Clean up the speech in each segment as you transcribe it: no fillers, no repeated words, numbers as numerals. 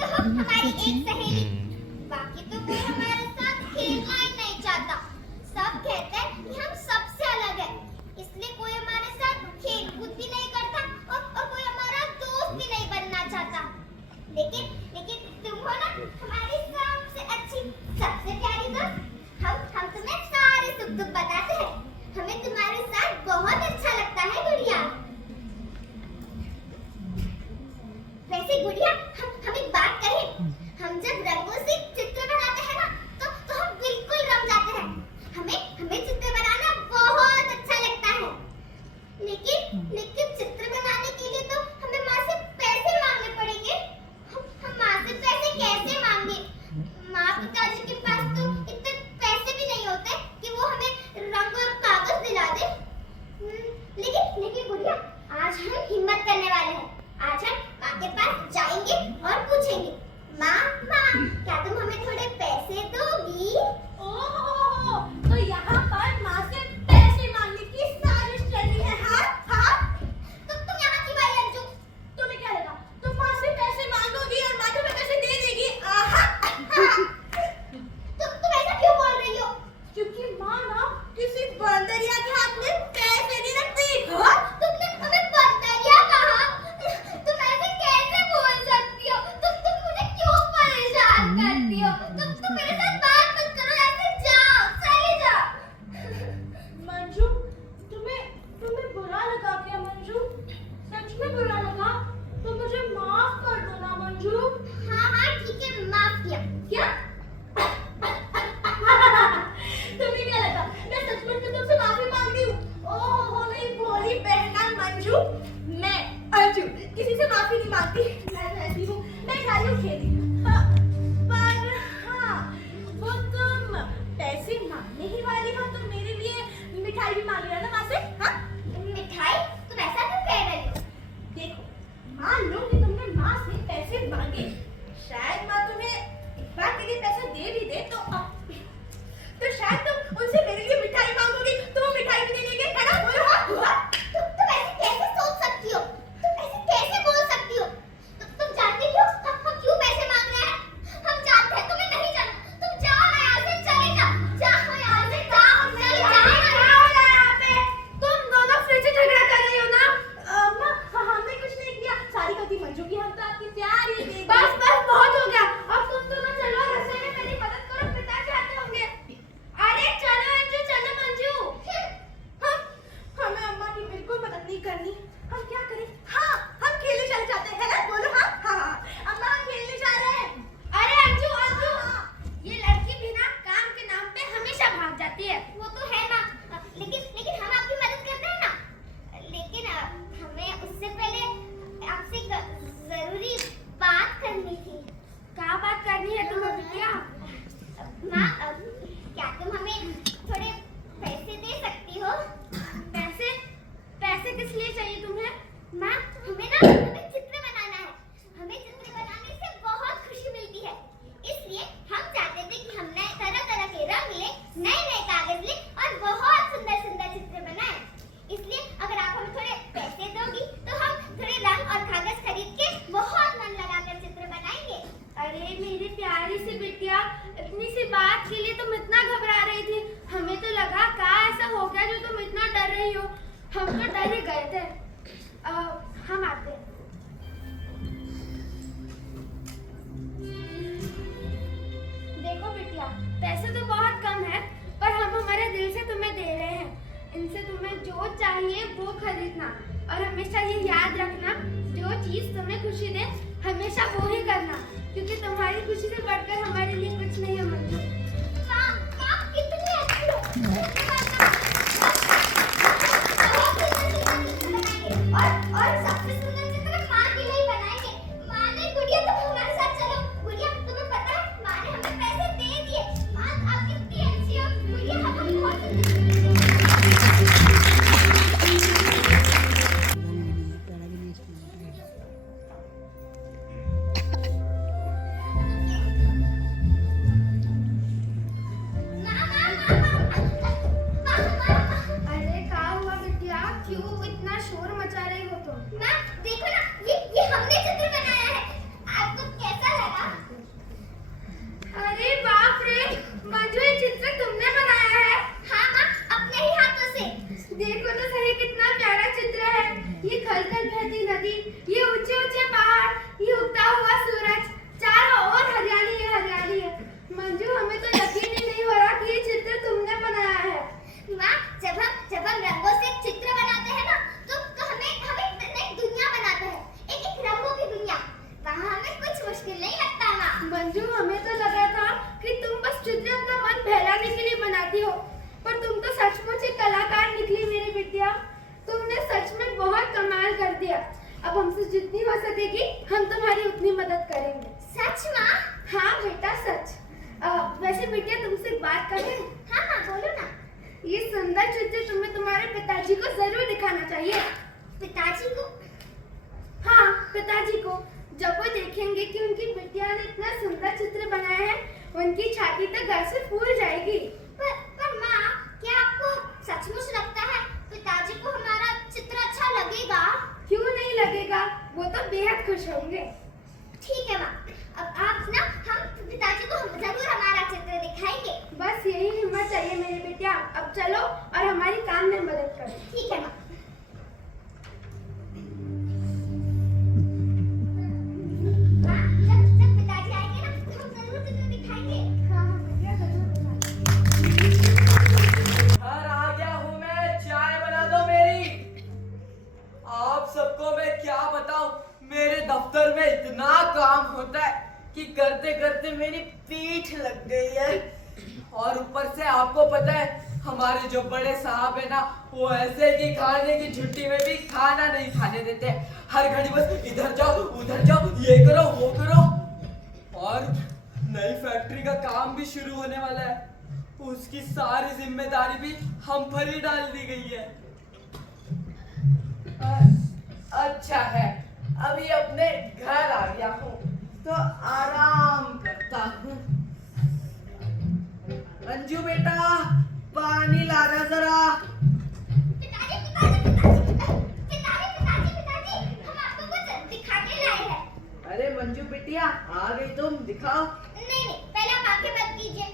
तो हम हमारी एक सहेली, बाकी तो कोई हमारे साथ खेलना ही नहीं चाहता। सब कहते हैं कि हम सबसे अलग हैं, इसलिए कोई हमारे साथ खेल कूद भी नहीं करता और कोई हमारा दोस्त भी नहीं बनना चाहता। लेकिन तुम हो ना हमारी सबसे अच्छी, सबसे प्यारी दोस्त। हम तुम्हें सारे सुख दुख बताते हैं। हमें तुम्हारे साथ बहुत अच्छा लगता है गुड़िया। वैसे गुड़िया, हम एक बात करें। हम जब रंगों से चित्र बनाते हैं ना तो हम बिल्कुल रम जाते हैं। हमें चित्र बनाना बहुत अच्छा लगता है। लेकिन चित्र बनाने के लिए तो हमें माँ से पैसे मांगने पड़ेंगे। हम माँ से पैसे कैसे मांगे? माँ पिताजी के पास तो इतने पैसे भी नहीं होते कि वो हमें रंग और कागज दिला दे। लेकिन गुड़िया, आज हम हिम्मत करने वाले हैं। आज हम माँ के पास जाएंगे और पूछेंगे, माँ क्या तुम हमें थोड़े पैसे दोगी? ओहो, तो यहाँ पर माँ से पैसे मांगने की साजिश चली है। हाँ तो तुम यहाँ क्यों आई अंजू? तुम्हें क्या लगा तुम माँ से पैसे मांगोगी और माँ तुम्हें पैसे दे देगी? तुम ऐसा क्यों बोल रही हो? क्योंकि माँ ना किसी बंदरिया के हाथ में पैसे नहीं रखती। तुमने हमें बंदरिया कहा? तुम ऐसे कैसे बोल सकती हो? तुम मुझे क्यों परेशान करती हो? तुम मेरे साथ बात मत करो, ऐसे जाओ, चले जाओ। मंजू, तुम्हें बुरा लगा क्या मंजू? सच में बुरा लगा तो मुझे माफ कर दो ना मंजू। हाँ ठीक है, माफ किया। क्या? तुम्हें क्या लगा मैं सच में तुमसे माफी मांग रही हूँ? ओहो मेरी भोली बहना मंजू, मैं अंजू किसी से माफी नहीं मांगती। मैं रहती हूँ, मैं जा रही हूँ खेलने। पर हाँ, वो तुम पैसे मांगने ही वाली हो तो मेरे लिए मिठाई भी मांग लेना माँ से। हाँ मिठाई? तुम ऐसा क्यों कह रही हो? देखो, मान लो कि तुमने माँ से पैसे मांगे, शायद माँ तुम्हें एक बार के लिए पैसा दे भी दे तो शायद तुम उनसे मेरे लिए मिठाई मांगोगी तो वो मिठाई भी दे देंगे, है ना? बोलो हाँ। तुम ऐसे कैसे सोच सकती हो? तुम ऐसे कैसे बोल सकती हो? तुम जानती हो हम क्यों पैसे मांग रहे हैं? हम जानते हैं, तुम्हें नहीं जानना। तुम जाओ ना यहाँ से, चले जाओ यहाँ से, जाओ ना यहाँ पे। तुम दोनों फिर से झगड़ा कर रही हो ना? माँ हमने कुछ नहीं किया, सारी गलती मंजू की। हम तो आपकी प्यारी बेटी। बस बहुत हो गया, अब तुम दोनों चलो रसोई में मेरी मदद करो, पिताजी आते होंगे। अरे चलो अंजू, चलो मंजू। हमें अम्मा की बिल्कुल मदद नहीं करनी। हम क्या करें? हाँ हम खेलने चले जाते हैं ना? बोलो हाँ अम्मा हम खेलने जा रहे हैं। अरे अंजू, ये लड़की बिना काम के नाम पे हमेशा भाग जाती है। वो तो है ना, लेकिन हम आपकी मदद करते हैं ना। लेकिन हमें उससे पहले आपसे एक जरूरी बात करनी थी। क्या बात करनी है तुम्हें बिटिया? माँ, क्या तुम हमें थोड़े पैसे दे सकती हो? पैसे किस लिए चाहिए तुम्हें? माँ, हमें चित्र बनाना है। हमें चित्र बनाने से बहुत खुशी मिलती है। इसलिए हम चाहते थे कि हम नए तरह के रंग लें, नए कागज लें और बहुत सुंदर चित्र बनाएं। इसलिए अगर आप हमें थोड़े पैसे दोगी तो हम थोड़े रंग और कागज खरीद के बहुत मन लगाकर चित्र बनाएंगे। अरे मेरी प्यारी सी बिटिया, इतनी सी बात के लिए तुम इतना घबरा रही थी। हमें तो लगा क्या ऐसा हो गया जो तुम इतना डर रही हो। हम तो डर ही गए थे। हम आते हैं। देखो बिटिया, पैसे तो बहुत कम है पर हम हमारे दिल से तुम्हें दे रहे हैं। इनसे तुम्हें जो चाहिए वो खरीदना और हमेशा ये याद रखना, जो चीज तुम्हें खुशी दे हमेशा वो ही करना, क्योंकि तुम्हारी खुशी से बढ़कर हमारे लिए कुछ नहीं है मंजू। माँ कितनी अच्छी हो। और सबसे सुंदर चित्र माँ के लिए बनाएंगे। माँ ने गुड़िया तुम हमारे साथ चलो। गुड़िया तुम्हें पता है माँ ने हमें पैसे दे दिए। माँ आप कितनी अच्छी हो। गुड़िया हम बहुत शोर मचा रही हो तुम। माँ देखो ना, ये हमने चित्र बनाया है। आपको कैसा लगा? दिया। अब हमसे जितनी हो सकेगी हम तुम्हारी उतनी मदद करेंगे। सच माँ? हाँ बेटा सच। वैसे बेटिया तुमसे एक बात करें? हाँ हाँ बोलो ना। ये सुंदर चित्र तुम्हें तुम्हारे पिताजी को जरूर दिखाना चाहिए। पिताजी को? हाँ पिताजी को। जब वो देखेंगे कि उनकी बिटिया ने इतना सुंदर चित्र बनाया है, उनकी छाती तो घर से फूल जाएगी। पर माँ, क्या आपको सचमुच लगता है पिताजी को हमारा चित्र अच्छा लगेगा? क्यों नहीं लगेगा, वो तो बेहद खुश होंगे। ठीक है माँ, अब आप ना हम पिताजी को जरूर हमारा चित्र दिखाएंगे। बस यही हिम्मत चाहिए मेरी बिटिया। अब चलो और हमारी काम में मदद करो। ठीक है माँ। माँ, जब पिताजी आएंगे ना तो हम जरूर चित्र दिखाएंगे। हाँ हाँ बिटिया जरूर दिखाएंगे। घर आ गया हूँ मैं, चाय बना दो मेरी। आप सबको मैं क्या बताऊं, मेरे दफ्तर में इतना काम होता है कि करते करते मेरी पीठ लग गई है। और ऊपर से आपको पता है हमारे जो बड़े साहब है ना, वो ऐसे कि खाने की छुट्टी में भी खाना नहीं खाने देते। हर घड़ी बस इधर जाओ उधर जाओ, ये करो वो करो। और नई फैक्ट्री का काम भी शुरू होने वाला है, उसकी सारी जिम्मेदारी भी हम पर ही डाल दी गई है। अच्छा है, अभी अपने घर आ गया हूँ तो आराम करता हूँ। अंजू बेटा पानी लाना जरा। पिताजी पिताजी पिताजी पिताजी पिताजी, हम आपको कुछ दिखा के लाए हैं। अरे मंजू बिटिया आ गई तुम, दिखाओ। नहीं नहीं, पहले आप आंखें बंद कीजिए।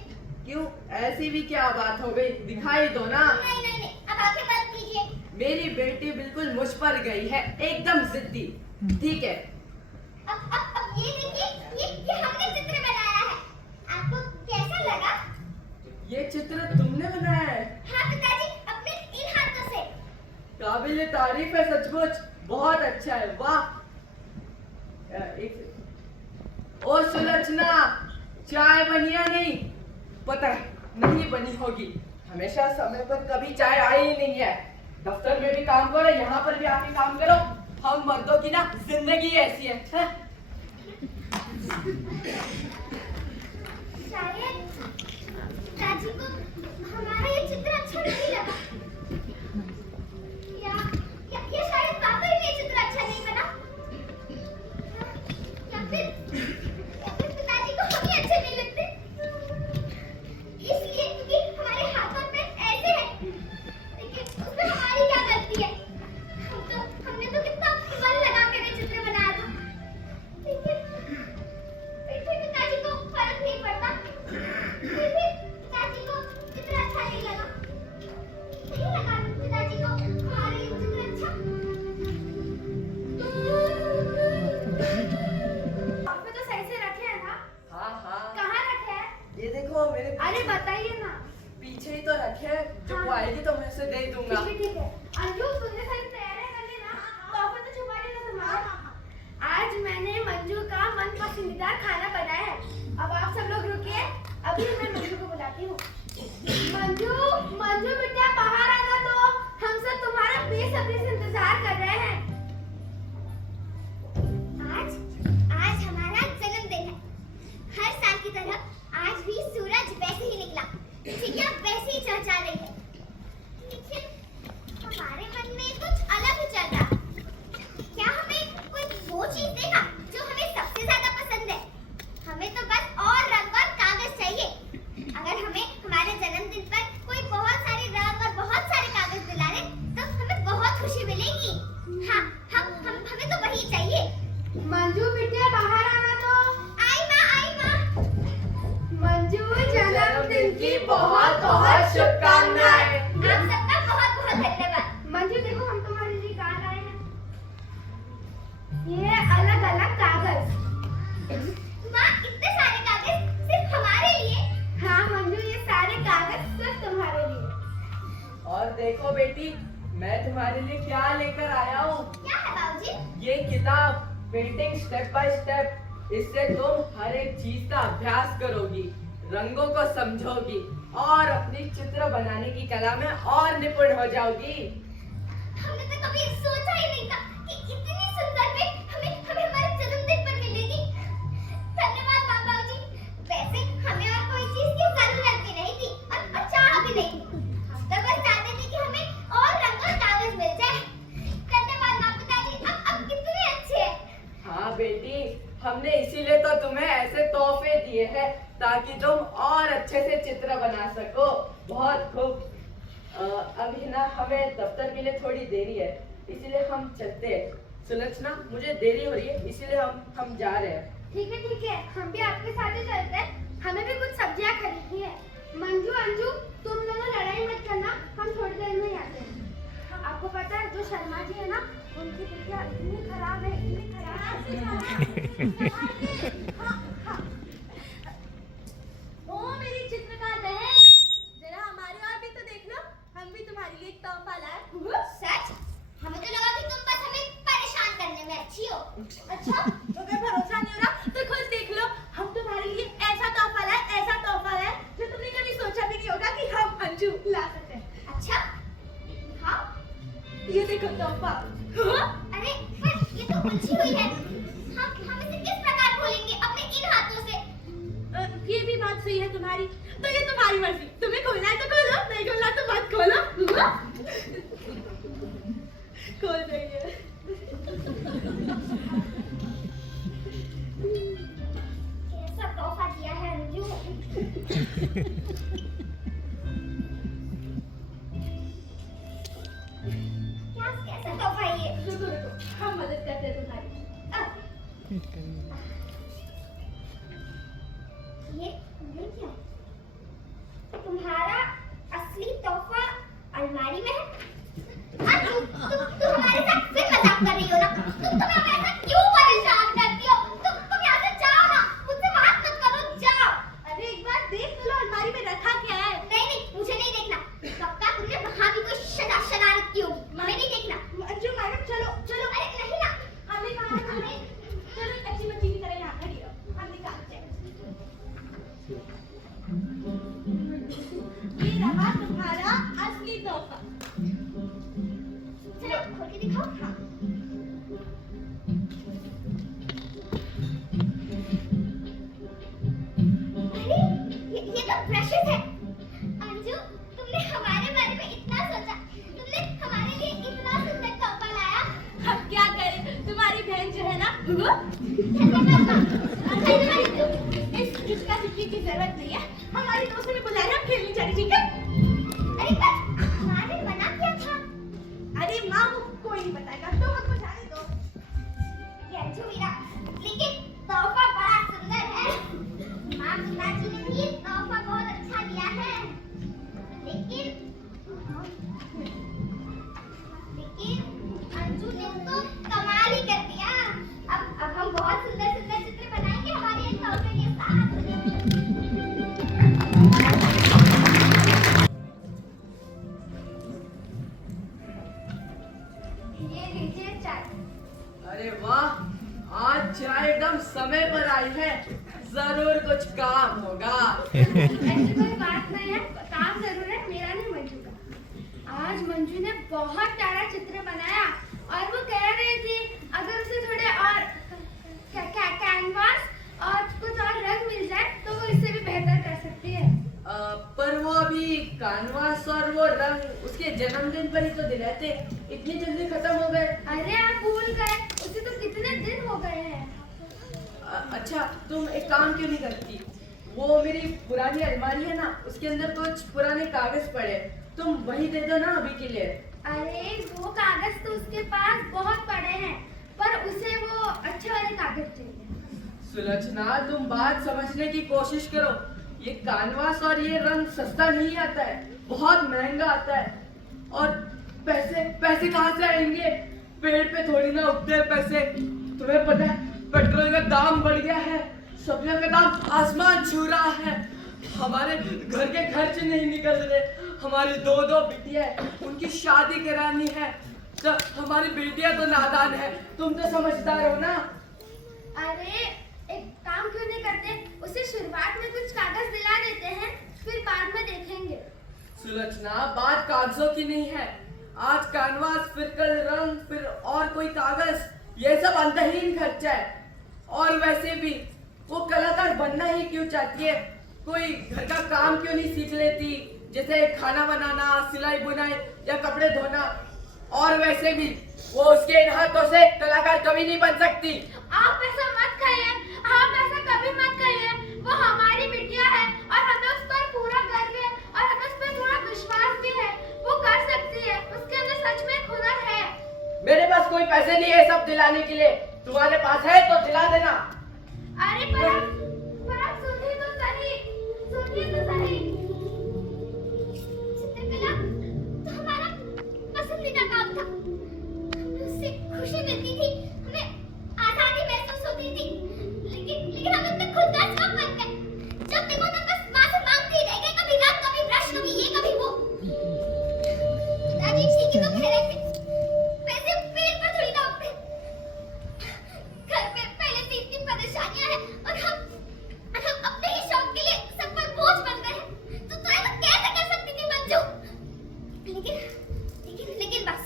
क्यों, ऐसी भी क्या बात हो गई, दिखाई दो ना। नहीं नहीं नहीं, आप आंखें बंद कीजिए। मेरी बेटी बिल्कुल मुझ पर गई है, एकदम जिद्दी। ठीक है, अब ये देखिए, ये हमने चित्र बनाया है। आपको कैसा लगा? ये चित्र तुमने बनाया है? हाँ पिताजी, अपने इन हाथों से। काबिल तारीफ है सचमुच, बहुत अच्छा है, वाह। ओ सुलक्षणा, चाय बनी या नहीं? पता है नहीं बनी होगी, हमेशा समय पर कभी चाय आई ही नहीं है। दफ्तर में भी काम करो, यहाँ पर भी आके काम करो। हम मर्दों की ना जिंदगी ऐसी है। शायद पिताजी को हमारा ये चित्र अच्छा नहीं लगा, या शायद वाकई में ये चित्र अच्छा नहीं बना, या फिर पिताजी को हम ही अच्छे नहीं लगते, इसलिए क्योंकि हमारे हाथ और पैर ऐसे हैं। लेकिन उसमें हमारी क्या गलती है? हमने तो कितना मन लगा कर ये चित्र बनाया था। लेकिन पिताजी को फर्क नहीं पड़ता, फिर भी पिताजी को चित्र अच्छा नहीं लगा पिताजी को हमारे ये चित्र अच्छा। आपने तो सही से रखे हैं ना? हाँ हाँ, कहाँ रखे हैं? ये देखो मेरे अरे बताइए ना। पीछे ही तो रखे हैं, जो वो आएगी तो मैं उसे दे दूंगा। ठीक है। अंजू तुमने सारी तैयारी कर ली ना? तोहफा तो छुपा लेना तुम्हारा। आज मैंने मंजू का मन पसंदीदा खाना बनाया है। अब आप सब लोग रुकिए, अभी मैं मंजू को बुलाती हूँ। मंजू, मंजू बेटा बाहर आना, तो हम सब तुम्हारा बेसब्री से इंतजार कर रहे हैं। आज हमारा जन्मदिन है। हर साल की तरह आज भी सूरज वैसे ही निकला, चिड़िया वैसे ही चहचहा रही है। लेकिन हमारे मन में कुछ अलग ही चल रहा। क्या हमें कोई वो चीज देगा जो हमें सबसे ज्यादा पसंद है? हमें तो बस और रंग और कागज चाहिए। अगर हमें हमारे जन्मदिन पर कोई बहुत सारे रंग और बहुत सारे कागज दिला दे तो हमें बहुत खुशी मिलेगी। हाँ, हमें तो वही चाहिए। मंजू बेटा बाहर आना तो। आई माँ। मंजू जन्मदिन की बहुत बहुत शुभकामनाएं। आप सबका बहुत बहुत धन्यवाद। मंजू देखो हम तुम्हारे लिए कहाँ लाए हैं। ये अलग अलग कागज। माँ, इतने सारे कागज सिर्फ हमारे लिए? हाँ मंजू, ये सारे कागज सिर्फ तुम्हारे लिए। और देखो बेटी, मैं तुम्हारे लिए क्या लेकर आया हूँ। क्या है बाबूजी? ये किताब पेंटिंग स्टेप बाय स्टेप, इससे तुम हर एक चीज का अभ्यास करोगी, रंगों को समझोगी और अपनी चित्र बनाने की कला में और निपुण हो जाओगी। हमने तो कभी सोचा ही नहीं था कि बेटी, हमने इसीलिए तो तुम्हें ऐसे तोहफे दिए हैं ताकि तुम और अच्छे से चित्र बना सको। बहुत खूब। अभी ना हमें दफ्तर के लिए थोड़ी देरी है, इसीलिए हम चलते हैं। सुलक्षणा, मुझे देरी हो रही है, इसीलिए हम जा रहे हैं। ठीक है, हम भी आपके साथ ही चलते हैं। हमें भी कुछ सब्जियां खरीदनी है। मंजू, अंजू, तुम दोनों लड़ाई मत करना, हम थोड़ी देर में ही आते हैं। आपको पता है जो शर्मा जी है ना, उनकी बिटिया इतनी खराब है, इतनी खराब है। ओ मेरी चित्रकार बहन, जरा हमारे और भी तो देख लो, हम भी तुम्हारे लिए एक तोहफा लाए। सच? हमें तो लगा कि तुम बस हमें परेशान करने में अच्छी हो। अच्छा, अगर भरोसा नहीं हो रहा तो खुद देख लो, हम तुम्हारे लिए ऐसा तोहफा लाए जो तुमने कभी सोचा भी नहीं होगा कि हम अंजू ला सकते हैं। अच्छा, हाँ। ये देखो तोहफा। अरे पर ये तो उलझी हुई है। हम इसे किस प्रकार खोलेंगे अपने इन हाथों से? ये भी बात सही है तुम्हारी, तो ये तुम्हारी मर्जी, तुम्हें खोलना है तो खोलो, नहीं खोलना तो मत खोलो। खोल रही है। कैसा तोहफा दिया है अंजू? कैसा तोहफा ये? रुको, हम मदद करते हैं तुम्हारी। ये क्या? तुम्हारा असली तोहफा अलमारी में है? अंजू, तुम हमारे साथ फिर मजाक कर रही हो ना? तुम हमें ऐसा क्यों परेशान करती हो? तुम यहाँ से जाओ ना, मुझसे बात मत करो, जाओ। अरे एक बार देख तो लो अलमारी में रखा क्या है। नहीं, मुझे नहीं देखना। पक्का तुमने वहाँ भी कोई शरारत की होगी, हमें नहीं देखना। अंजू मैडम चलो। अरे नहीं ना, हमने कहा हमें, चलो अच्छी बच्ची की तरह यहाँ खड़ी रहो, हम निकालते हैं। ये रहा तुम्हारा असली तोहफा। चलो खोल के दिखाओ। हाँ। अरे ये तो ब्रशेस है। अंजू, तुमने हमारे बारे में इतना सोचा, तुमने हमारे लिए इतना सुंदर तोहफा लाया। अब क्या करें, तुम्हारी बहन जो है ना, इस चुटका चुटकी की जरूरत नहीं है, हमारी दोस्त ने बुलाया, हम खेलने चले, ठीक है? अरे पर माँ ने मना किया था। अरे माँ को कोई नहीं बताएगा, तो हमको जाने दो। ये अंजू मेरा, लेकिन तोहफा बड़ा सुंदर है। माँ पिताजी ने भी ये तोहफा बहुत अच्छा दिया है। लेकिन अंजू ने तो कमाल ही कर दिया। अब हम बहुत सुंदर सुंदर चित्र बनाएंगे हमारे इस तोहफे के साथ। ये लीजिए चाय। अरे वाह, आज चाय एकदम समय पर आई है, जरूर कुछ काम होगा। ऐसी कोई बात नहीं है, काम जरूर है, मेरा नहीं मंजू का। आज मंजू ने बहुत प्यारा चित्र बनाया और वो कह रही थी अगर उसे थोड़े और कैनवास और कुछ और रंग मिल जाए तो वो इससे भी बेहतर कर सकती है। पर वो अभी कानवास और वो रंग उसके जन्मदिन पर ही तो दिलाए थे, इतनी जल्दी खत्म हो गए। अरे आप भूल गए, उसे तो कितने दिन हो गए हैं। अच्छा, तुम एक काम क्यों नहीं करती? वो मेरी पुरानी अलमारी है ना, उसके अंदर कुछ पुराने कागज पड़े, तुम वही दे दो ना अभी के लिए। अरे वो कागज तो उसके पास बहुत पड़े हैं, पर उसे वो अच्छे वाले कागज चाहिए। सुलक्षणा, तुम बात समझने की कोशिश करो। ये कानवास और ये रंग सस्ता नहीं आता है, बहुत महंगा आता है। और पैसे कहाँ से आएंगे? पेड़ पे थोड़ी ना उगते हैं पैसे। तुम्हें पता है पेट्रोल का दाम बढ़ गया है, सब्जियों का दाम आसमान छू रहा है, हमारे घर के खर्च नहीं निकल रहे, हमारी दो बिटिया है, उनकी शादी करानी है, तो हमारी बेटियां तो नादान है, तुम तो समझदार हो ना। अरे एक काम क्यों नहीं करते, उसे शुरुआत में कुछ कागज दिला देते हैं, फिर बाद में देखेंगे। सुलक्षणा, बात कागजों की नहीं है, आज कैनवास, फिर कल रंग, फिर और कोई कागज, ये सब अंतहीन खर्चा है। और वैसे भी वो कलाकार बनना ही क्यों चाहती है? कोई घर का काम क्यों नहीं सीख लेती, जैसे खाना बनाना, सिलाई बुनाई या कपड़े धोना? और वैसे भी वो उसके इन हाथों से कलाकार कभी नहीं बन सकती। आप ऐसा पैसे नहीं है सब दिलाने के लिए, तुम्हारे पास है तो दिला देना। अरे पर आप सुनिए तो सही, सुनिए तो सही। चित्रकला तो हमारा पसंदीदा काम था, हमें उससे खुशी मिलती थी, हमें आजादी महसूस होती थी, लेकिन हम अपने खुद का सब बन गए। जब देखो तब बस माँ से मांगते ही रह गए, कभी रंग, कभी ब्रश, कभी ये कभी वो। दादी ठीक है तो कह रहे थे, पैसे पेड़ पर थोड़ी ना उगते। घर में पहले से इतनी परेशानियां हैं और हम अपने ही शौक के लिए सब पर बोझ बन गए हैं। तो ऐसा कैसे कर सकती थी मंजू? लेकिन बस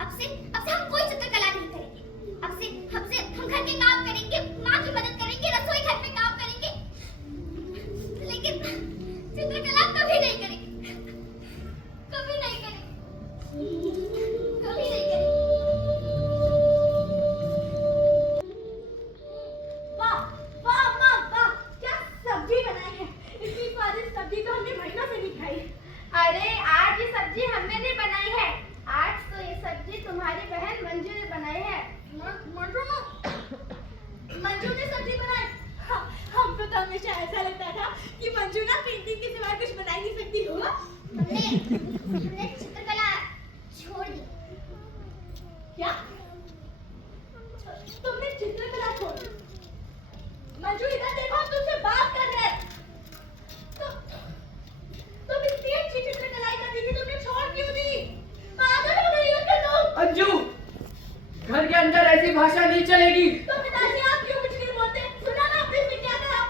अब से हम कोई चित्रकला नहीं करेंगे। अब से हम घर के काम करेंगे, माँ की मदद करेंगे, रसोई घर में काम करेंगे, लेकिन चित्रकला कभी नहीं करेंगे, कभी नहीं करेंगे, कभी नहीं करेंगे। वाह वाह माँ वाह, क्या सब्जी बनाई है। इतनी स्वादिष्ट सब्जी तो हमने महीनों से नहीं खाई। अरे आज ये सब्जी हमने नहीं बनाई है, आज तो ये सब्जी तुम्हारी बहन मंजू ने बनाई है। मंजू ने सब्जी बनाई। हाँ, हमको तो हमेशा ऐसा लगता था कि मंजू ना पेंटिंग के सिवा कुछ बना ही नहीं सकती होगा। हमने चित्रकला छोड़ दी। क्या तुमने चित्रकला छोड़ दी? मंजू इधर देखो, हम तुमसे बात कर रहे हैं। तुम इतनी अच्छी चित्रकला करती थी, तुमने छोड़ क्यों दी? पागल हो गई हो क्या तुम? अंजू, घर के अंदर ऐसी भाषा नहीं चलेगी। तो पिताजी आप क्यों कुछ नहीं बोलते? सुना ना आपने इसमें क्या कहा?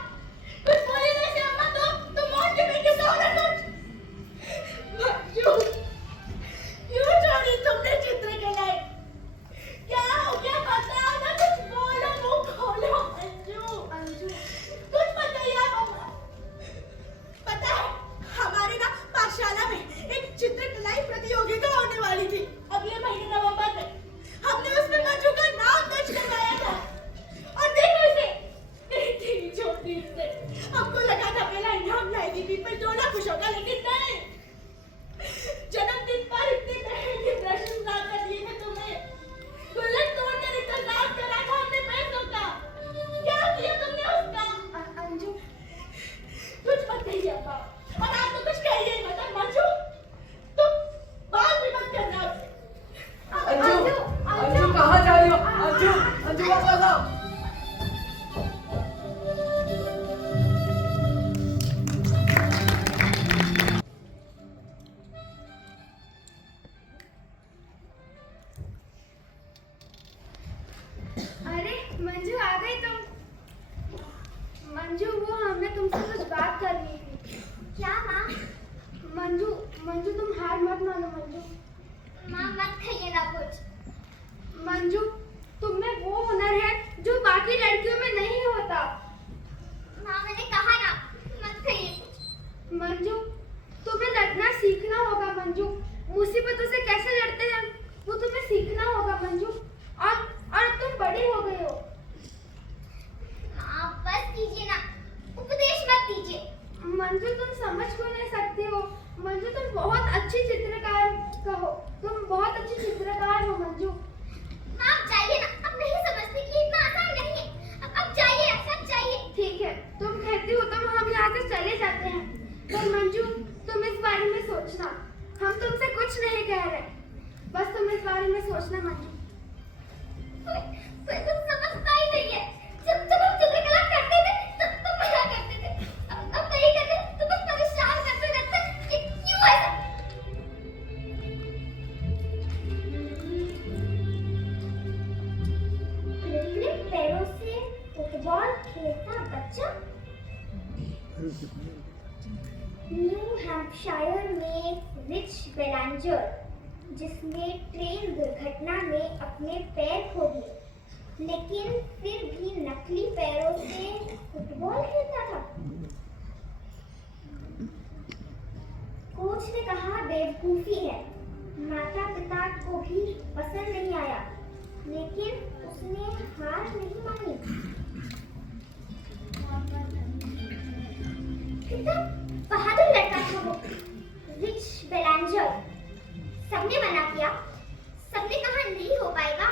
कुछ बोले नहीं से अम्मा, तुम मौत के बेटे से हो ना कुछ। मंजू, क्यों छोड़ी तुमने चित्रकला? क्या हो गया बताओ ना, कुछ बोलो, मुंह खोलो। अंजू कुछ बताइए आप अम्मा। पता है हमारे ना पाठशाला में एक चित्रकला प्रतियोगिता होने वाली थी अगले महीने नवंबर में। हमने उसमें मंजू का नाम दर्ज करवाया था और देखो इसे, इतनी छोटी से। हमको लगा था पहला इनाम लाएगी, पीपल टोला खुश होगा, लेकिन नहीं। जन्मदिन पर इतने महंगे प्रश्न ला कर दिए थे तुम्हें, गुल्लक तोड़कर इंतजार करा था हमने पैसों का। क्या किया तुमने उसका? अंजू कुछ मत कहिए अम्मा, और आप तो कुछ कहिए ही मत। मंजू तुम बात भी मत करना उससे। अंजू, अंजू कहाँ जा रही हो? अंजू, अंजू वापस आओ। अरे मंजू आ गई तुम। मंजू वो हमने तुमसे कुछ बात करनी थी। क्या माँ? मंजू मंजू तुम हार मत मानो मंजू। माँ मत कहिए ना कुछ। मंजू तुम में वो हुनर है जो बाकी लड़कियों में नहीं होता। माँ मैंने कहा ना, मत कहिए कुछ। मंजू तुम्हें लड़ना सीखना होगा मंजू। मुसीबतों से कैसे लड़ते हैं वो तुम्हें सीखना होगा मंजू। और अब तुम बड़ी हो गई हो। माँ बस कीजिए ना, उपदेश मत दीजिए। मंजू तुम समझ क्यों नहीं सकती हो? मंजू तुम बहुत अच्छी चित्रकार हो, तुम बहुत अच्छी चित्रकार हो मंजू। आप जाइए ना, अब नहीं समझते कि इतना आसान नहीं है। अब जाइए, सब जाइए। ठीक है तुम कहती हो तो हम यहाँ से चले जाते हैं, पर मंजू तुम इस बारे में सोचना, हम तुमसे कुछ नहीं कह रहे, बस तुम इस बारे में सोचना मंजू। कोई कुछ समझता ही नहीं है। जब हम चित्रकला करते थे तब मजा करते थे, अब नहीं करते तो बस परेशान करते रहते। ये क्यों ऐसा? अपने पैरों से फुटबॉल खेलता बच्चा। न्यू हैम्पशायर में रिच बेलांजर, जिसने ट्रेन दुर्घटना में अपने पैर खो दिए, लेकिन फिर भी नकली पैरों से फुटबॉल खेलता था। कोच ने कहा बेवकूफी है, माता पिता को भी पसंद नहीं आया, लेकिन उसने हार नहीं मानी। कितना बहादुर लड़का था वो, रिच बेलांजर। सबने मना किया, सबने कहा नहीं हो पाएगा,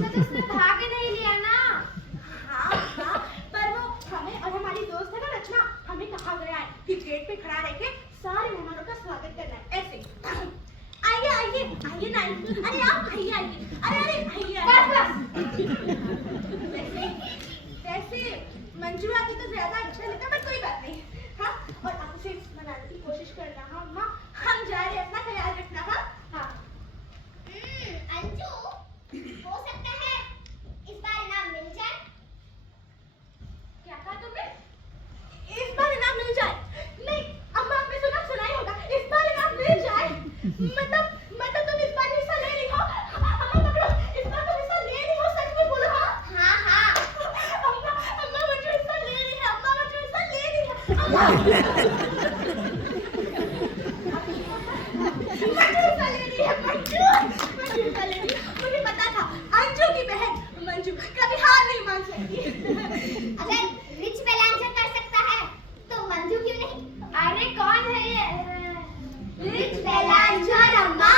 उसे तो उसने भाग नहीं लिया ना। हाँ हाँ, पर वो हमें और हमारी दोस्त है ना रचना, हमें कहा गया है कि गेट पे खड़ा रह के सारे मेहमानों का स्वागत करना है ऐसे। आइए आइए आइए ना, अरे आप आइए आइए, अरे आइए आइए। वैसे वैसे मंजू आती तो ज्यादा अच्छा लगता, पर कोई बात नहीं। हाँ, और आप उसे मनाने की कोशिश करना। हाँ माँ, हम जा रहे हैं, अपना ख्याल रखना। हाँ हाँ। अंजू, हो सकता है इस बार इनाम मिल जाए। क्या कहा तुमने? इस बार इनाम मिल जाए? नहीं अम्मा, आपने सुना ही होगा, इस बार इनाम मिल जाए मतलब तुम इस बार हिस्सा ले रही हो? अम्मा पकड़ो, इस बार तुम हिस्सा ले रही हो, सच में बोलो। हाँ हाँ अम्मा मुझे हिस्सा ले रही है, अम्मा मुझे हिस्सा ले रही है, अम्मा मुझे हिस्सा ले रही है, मंजू हिस्सा ले रही है। मुझे पता था अंजू की बहन मंजू कभी हार नहीं मान सकती। अगर रिच बेलांसर कर सकता है तो मंजू क्यों नहीं? अरे कौन है ये? रिच बेलांसर अम्मा,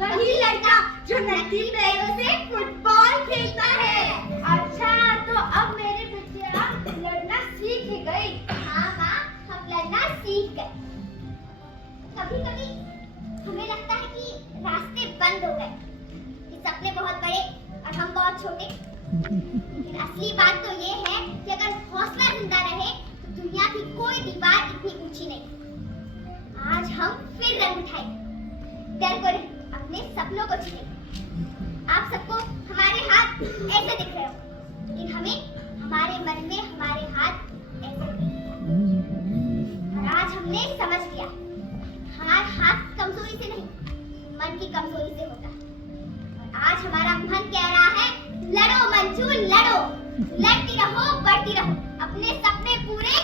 वही लड़का जो नकली पैरों से फुटबॉल खेलता है। अच्छा, तो अब मेरी बिटिया लड़ना सीख ही गई। हाँ माँ, हम लड़ना सीख गए। कभी कभी हमें लगता है कि रास्ते बंद हो गए, कि सपने बहुत बड़े और हम बहुत छोटे। लेकिन असली बात तो ये है कि अगर हौसला जिंदा रहे तो दुनिया की कोई दीवार इतनी ऊंची नहीं। आज हम फिर रंग उठाए, डर को नहीं, अपने सपनों को छुए। आप सबको हमारे हाथ ऐसे दिख रहे हो, लेकिन हमें हमारे मन में हमारे हाथ ऐसे दिख रहे हैं। और आज हमने समझ लिया, हमारा हाथ कमजोरी से नहीं, मन की कमजोरी से होता है। और आज हमारा मन कह रहा है, लड़ो मंजू लड़ो, लड़ती रहो, बढ़ती रहो, अपने सपने पूरे